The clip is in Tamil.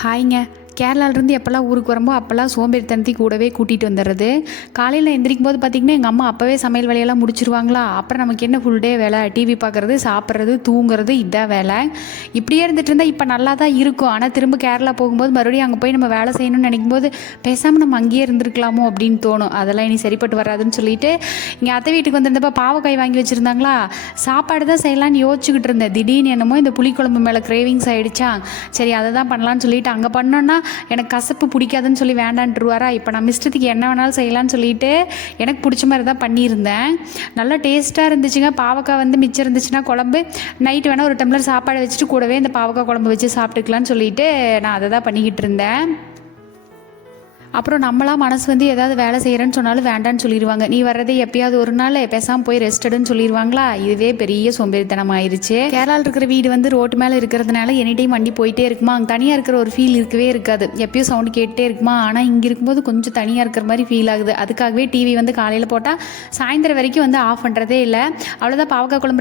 ஹாய்ங்க. கேரளாவிலேருந்து எப்போல்லாம் ஊருக்கு வரும்போ அப்போல்லாம் சோம்பேறித்தனத்தை கூடவே கூட்டிகிட்டு வந்துடுறது. காலையில் எந்திரிக்கும் போது பார்த்திங்கன்னா எங்கள் அம்மா அப்போவே சமையல் வேலையெல்லாம் முடிச்சிருவாங்களா. அப்புறம் நமக்கு என்ன ஃபுல் டே வேலை, டிவி பார்க்குறது, சாப்பிட்றது, தூங்குறது, இதான் வேலை. இப்படியே இருந்துட்டு இருந்தால் இப்போ நல்லா தான் இருக்கும். ஆனால் திரும்ப கேரளா போகும்போது மறுபடியும் அங்கே போய் நம்ம வேலை செய்யணும்னு நினைக்கும் போது பேசாமல் நம்ம அங்கேயே இருந்திருக்கலாமோ அப்படின்னு தோணும். அதெல்லாம் இனி சரிப்பட்டு வராதுன்னு சொல்லிட்டு இங்கே அத்தை வீட்டுக்கு வந்திருந்தப்போ பாவக்காய் வாங்கி வச்சுருந்தாங்களா. சாப்பாடு தான் செய்யலான்னு யோசிச்சுக்கிட்டு இருந்தேன். திடீர்னு என்னமோ இந்த புளிக்குழம்பு மேலே கிரேவிங்ஸ் ஆகிடுச்சா. சரி அதை தான் பண்ணலான்னு சொல்லிட்டு அங்கே பண்ணோன்னா எனக்கு கசப்பு பிடிக்காதுன்னு சொல்லி வேண்டான்ட்டுருவாரா. இப்போ நான் மிஸ்டத்துக்கு என்ன வேணாலும் செய்யலான்னு சொல்லிட்டு எனக்கு பிடிச்ச மாதிரி தான் பண்ணியிருந்தேன். நல்லா டேஸ்ட்டாக இருந்துச்சுங்க. பாவக்காய் மிச்சம் இருந்துச்சுன்னா குழம்பு நைட்டு வேணால் ஒரு டம்ளர் சாப்பாடு வச்சுட்டு கூடவே இந்த பாவக்காய் குழம்பு வச்சு சாப்பிட்டுக்கலான்னு சொல்லிட்டு நான் அதை தான் பண்ணிக்கிட்டு இருந்தேன். அப்புறம் நம்மளாம் மனசு ஏதாவது வேலை செய்கிறேன்னு சொன்னாலும் வேண்டான்னு சொல்லிடுவாங்க. நீ வர்றதே எப்பயாவது ஒரு நாள் பேசாமல் போய் ரெஸ்டடுன்னு சொல்லிடுவாங்களா. இதுவே பெரிய சோம்பேறித்தனம் ஆயிடுச்சு. கேரளாவில் இருக்கிற வீடு ரோட்டு மேலே இருக்கிறதுனால எனி டைம் வண்டி போயிட்டே இருக்குமா. அங்கே தனியாக இருக்கிற ஒரு ஃபீல் இருக்கவே இருக்காது. எப்பயும் சவுண்டு கேட்டே இருக்குமா. ஆனால் இங்கே இருக்கும்போது கொஞ்சம் தனியாக இருக்கிற மாதிரி ஃபீல் ஆகுது. அதுக்காகவே டிவி காலையில் போட்டால் சாயந்தரம் வரைக்கும் ஆஃப் பண்ணுறதே இல்லை. அவ்வளோதான். பாவக்காய் குழம்பு